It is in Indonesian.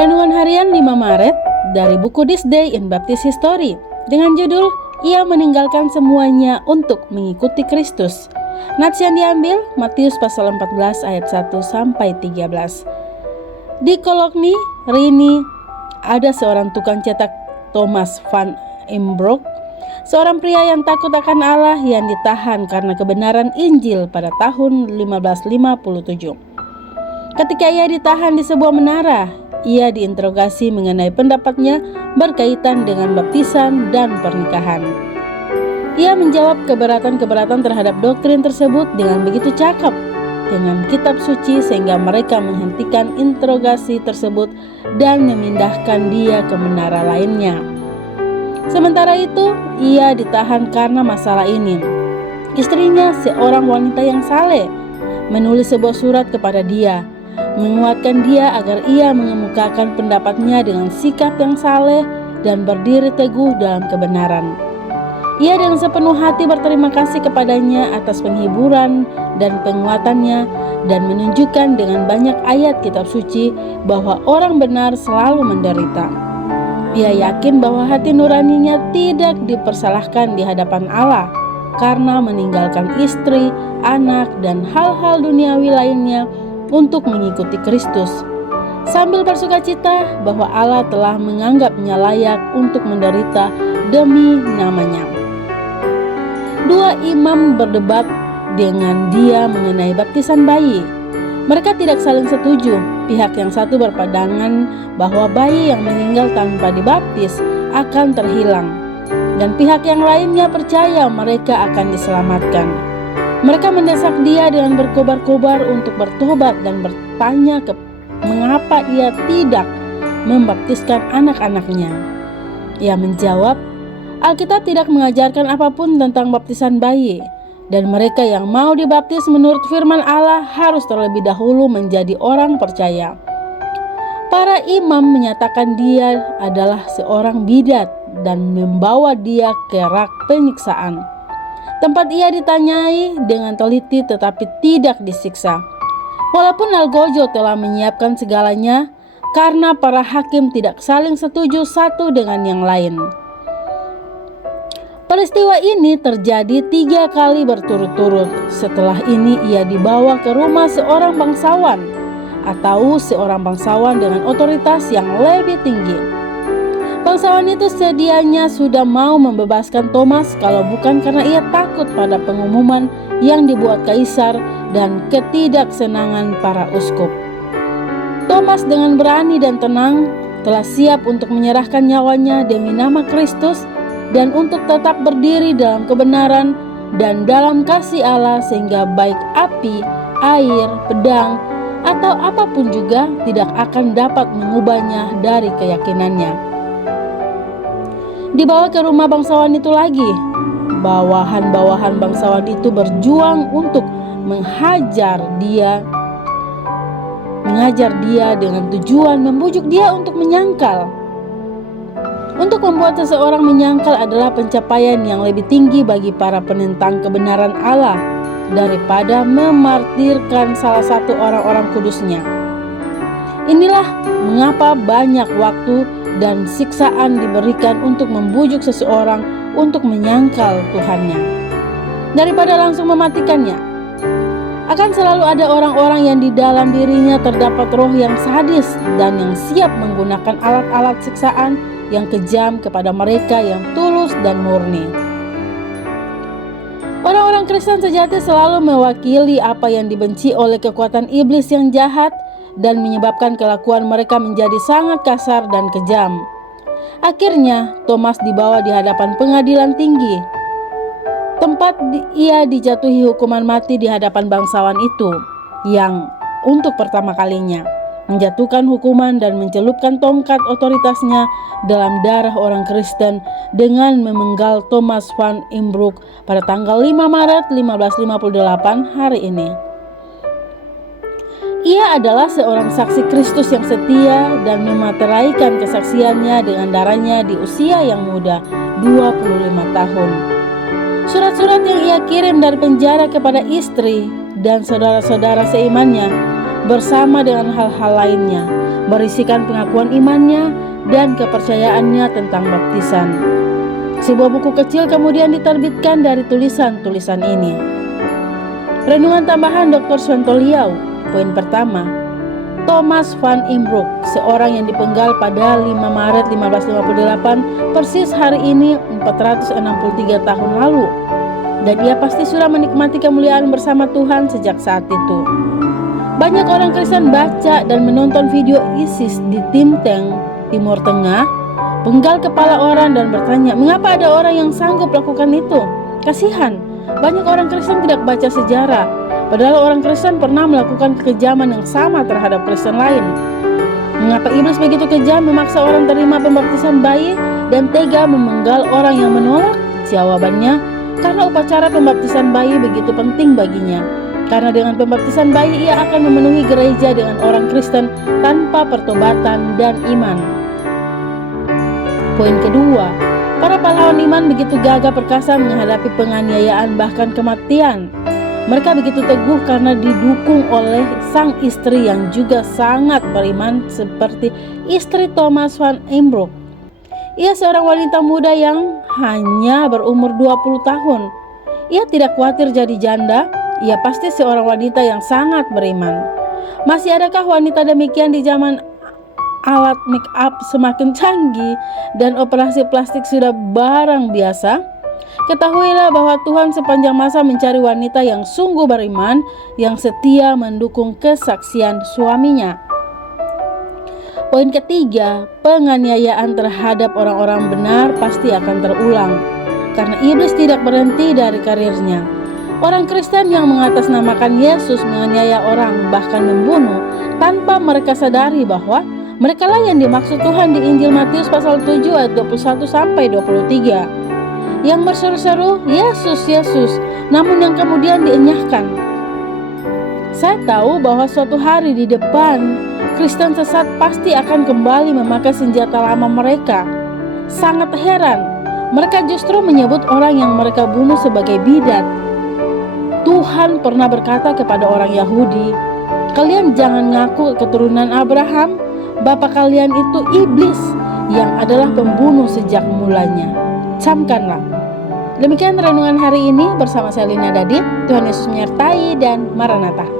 Renungan Harian 5 Maret dari buku This Day in Baptist History dengan judul Ia Meninggalkan Semuanya untuk Mengikuti Kristus. Nats yang diambil Matius pasal 14 ayat 1 sampai 13. Di Kolokni, Rini, ada seorang tukang cetak Thomas van Imbrugh, seorang pria yang takut akan Allah yang ditahan karena kebenaran Injil pada tahun 1557. Ketika ia ditahan di sebuah menara, ia diinterogasi mengenai pendapatnya berkaitan dengan baptisan dan pernikahan. Ia menjawab keberatan-keberatan terhadap doktrin tersebut dengan begitu cakap dengan kitab suci sehingga mereka menghentikan interogasi tersebut dan memindahkan dia ke menara lainnya. Sementara itu, ia ditahan karena masalah ini. Istrinya, seorang wanita yang saleh, menulis sebuah surat kepada dia, menguatkan dia agar ia mengemukakan pendapatnya dengan sikap yang saleh dan berdiri teguh dalam kebenaran. Ia dengan sepenuh hati berterima kasih kepadanya atas penghiburan dan penguatannya dan menunjukkan dengan banyak ayat kitab suci bahwa orang benar selalu menderita. Ia yakin bahwa hati nuraninya tidak dipersalahkan di hadapan Allah karena meninggalkan istri, anak, dan hal-hal duniawi lainnya untuk mengikuti Kristus, sambil bersukacita bahwa Allah telah menganggapnya layak untuk menderita demi namanya. Dua imam berdebat dengan dia mengenai baptisan bayi. Mereka tidak saling setuju. Pihak yang satu berpandangan bahwa bayi yang meninggal tanpa dibaptis akan terhilang, dan pihak yang lainnya percaya mereka akan diselamatkan. Mereka mendesak dia dengan berkobar-kobar untuk bertobat dan bertanya mengapa ia tidak membaptiskan anak-anaknya. Ia menjawab, Alkitab tidak mengajarkan apapun tentang baptisan bayi, dan mereka yang mau dibaptis menurut firman Allah harus terlebih dahulu menjadi orang percaya. Para imam menyatakan dia adalah seorang bidat dan membawa dia ke rak penyiksaan, tempat ia ditanyai dengan teliti tetapi tidak disiksa. Walaupun Algojo telah menyiapkan segalanya, karena para hakim tidak saling setuju satu dengan yang lain. Peristiwa ini terjadi 3 kali berturut-turut. Setelah ini ia dibawa ke rumah seorang bangsawan atau seorang bangsawan dengan otoritas yang lebih tinggi. Bangsawan itu sedianya sudah mau membebaskan Thomas kalau bukan karena ia takut pada pengumuman yang dibuat kaisar dan ketidaksenangan para uskup. Thomas dengan berani dan tenang telah siap untuk menyerahkan nyawanya demi nama Kristus dan untuk tetap berdiri dalam kebenaran dan dalam kasih Allah sehingga baik api, air, pedang, atau apapun juga tidak akan dapat mengubahnya dari keyakinannya. Dibawa ke rumah bangsawan itu lagi. Bawahan-bawahan bangsawan itu berjuang untuk mengajar dia dengan tujuan membujuk dia untuk menyangkal. Untuk membuat seseorang menyangkal adalah pencapaian yang lebih tinggi bagi para penentang kebenaran Allah daripada memartirkan salah satu orang-orang kudusnya. Inilah mengapa banyak waktu dan siksaan diberikan untuk membujuk seseorang untuk menyangkal Tuhannya daripada langsung mematikannya. Akan selalu ada orang-orang yang di dalam dirinya terdapat roh yang sadis dan yang siap menggunakan alat-alat siksaan yang kejam kepada mereka yang tulus dan murni. Orang-orang Kristen sejati selalu mewakili apa yang dibenci oleh kekuatan iblis yang jahat dan menyebabkan kelakuan mereka menjadi sangat kasar dan kejam. Akhirnya, Thomas dibawa di hadapan pengadilan tinggi, tempat ia dijatuhi hukuman mati di hadapan bangsawan itu yang untuk pertama kalinya menjatuhkan hukuman dan mencelupkan tongkat otoritasnya dalam darah orang Kristen dengan memenggal Thomas van Imbrugh pada tanggal 5 Maret 1558 hari ini. Ia adalah seorang saksi Kristus yang setia dan memateraikan kesaksiannya dengan darahnya di usia yang muda, 25 tahun. Surat-surat yang ia kirim dari penjara kepada istri dan saudara-saudara seimannya bersama dengan hal-hal lainnya, berisikan pengakuan imannya dan kepercayaannya tentang baptisan. Sebuah buku kecil kemudian diterbitkan dari tulisan-tulisan ini. Renungan tambahan Dr. Swantoliau. Poin pertama, Thomas van Imbrugh, seorang yang dipenggal pada 5 Maret 1558, persis hari ini 463 tahun lalu. Dan ia pasti sudah menikmati kemuliaan bersama Tuhan sejak saat itu. Banyak orang Kristen baca dan menonton video ISIS di Timteng, Timur Tengah, penggal kepala orang dan bertanya, mengapa ada orang yang sanggup lakukan itu? Kasihan, banyak orang Kristen tidak baca sejarah, padahal orang Kristen pernah melakukan kekejaman yang sama terhadap Kristen lain. Mengapa iblis begitu kejam memaksa orang terima pembaptisan bayi dan tega memenggal orang yang menolak? Jawabannya, karena upacara pembaptisan bayi begitu penting baginya. Karena dengan pembaptisan bayi ia akan memenuhi gereja dengan orang Kristen tanpa pertobatan dan iman. Poin kedua, para pahlawan iman begitu gagah perkasa menghadapi penganiayaan bahkan kematian. Mereka begitu teguh karena didukung oleh sang istri yang juga sangat beriman seperti istri Thomas van Imbrugh. Ia seorang wanita muda yang hanya berumur 20 tahun. Ia tidak khawatir jadi janda, ia pasti seorang wanita yang sangat beriman. Masih adakah wanita demikian di zaman alat make up semakin canggih dan operasi plastik sudah barang biasa? Ketahuilah bahwa Tuhan sepanjang masa mencari wanita yang sungguh beriman, yang setia mendukung kesaksian suaminya. Poin ketiga, penganiayaan terhadap orang-orang benar pasti akan terulang, karena iblis tidak berhenti dari karirnya. Orang Kristen yang mengatasnamakan Yesus menganiaya orang, bahkan membunuh, tanpa mereka sadari bahwa mereka lah yang dimaksud Tuhan di Injil Matius pasal 7 ayat 21-23. Yang berseru-seru, Yesus, Yesus, namun yang kemudian dienyahkan. Saya tahu bahwa suatu hari di depan, Kristen sesat pasti akan kembali memakai senjata lama mereka. Sangat heran, mereka justru menyebut orang yang mereka bunuh sebagai bidat. Tuhan pernah berkata kepada orang Yahudi, kalian jangan ngaku keturunan Abraham, bapa kalian itu iblis yang adalah pembunuh sejak mulanya. Camkanlah. Demikian renungan hari ini bersama saya Lina Dadi. Tuhan Yesus menyertai dan Maranatha.